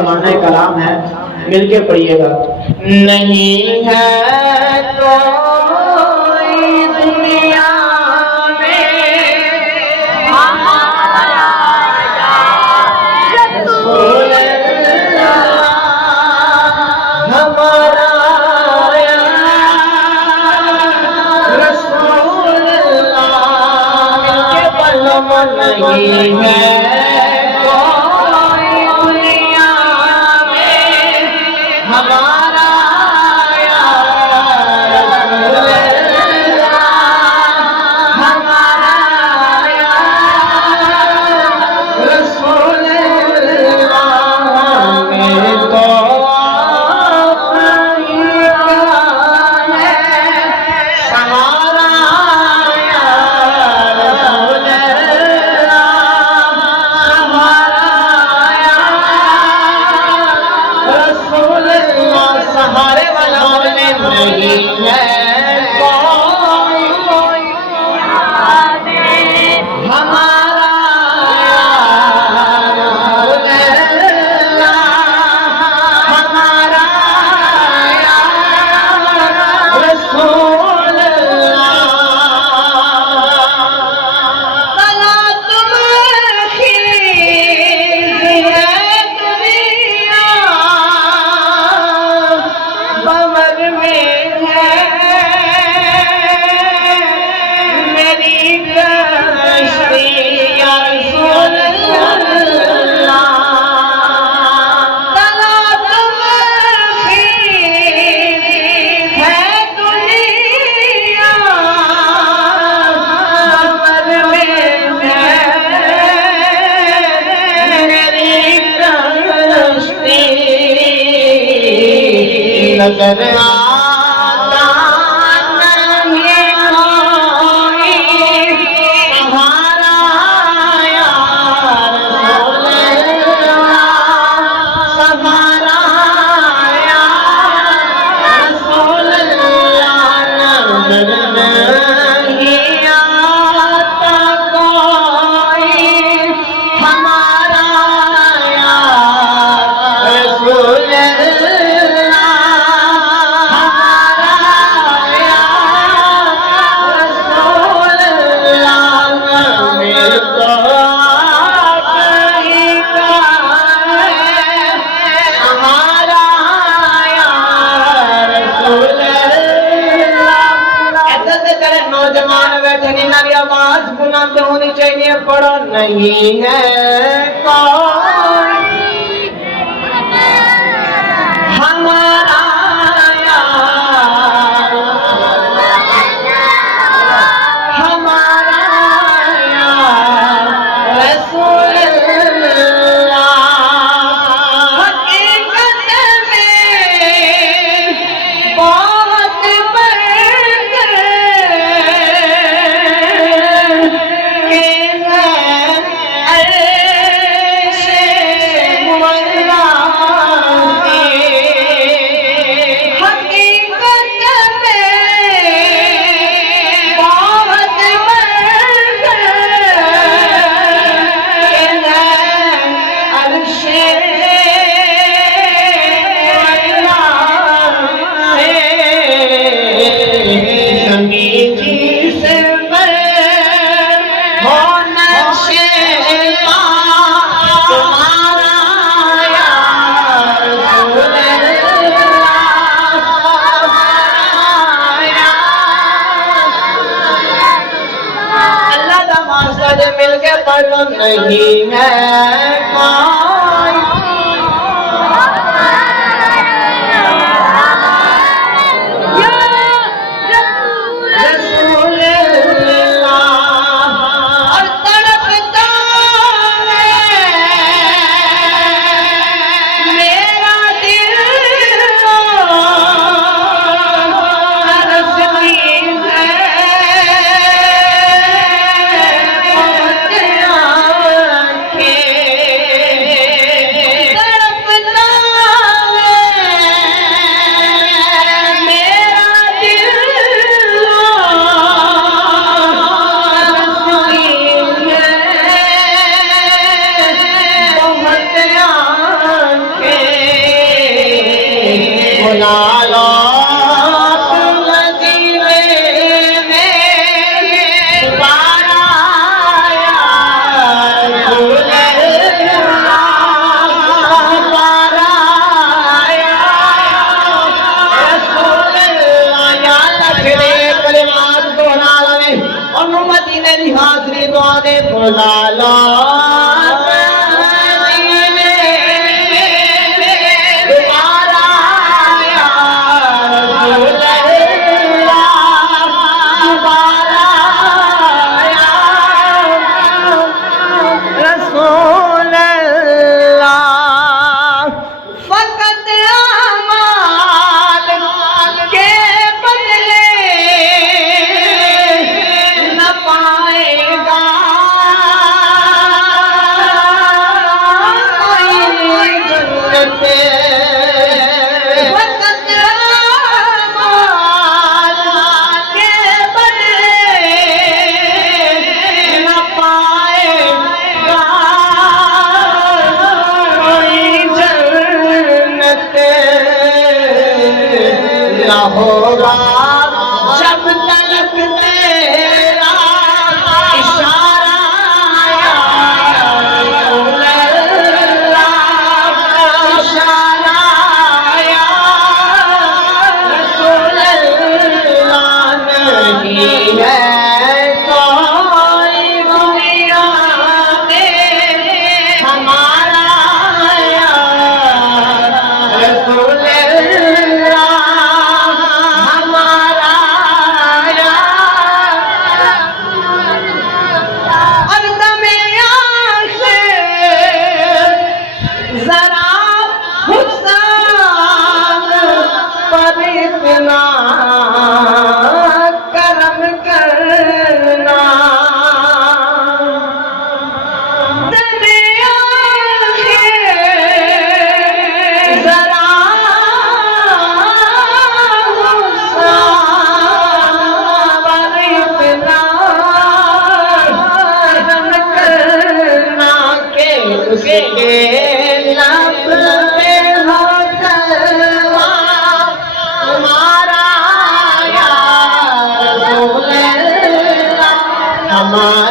का माना कलाम है, मिलके पढ़िएगा। नहीं है कोई दुनिया नहीं है कोई दुनिया में हमारा यार हमारा यार रसूल में तो नजर आता नहीं कोई सहारा यार सहारा यार रसूल नजर नहीं आता कोई हमारा यार रसूल आवाज बुलंद होनी चाहिए। पढ़ो नहीं है कोई हमारा यार हमारा यार रसूल हकीकत में बहुत मिलके पढ़ो नहीं है कोई रसूल और तड़पता मेरा दिल और मदीने दी हाज़री दुआ दे बुला ला होगा जब तक तेरा इशारा आया इशारा आया रसूल अल्लाह नहीं है कोई दुनिया में हमारा आया रसूल इतना करम करना दुनिया के जरा इतना करम करना के उसके लब पे हो हमारा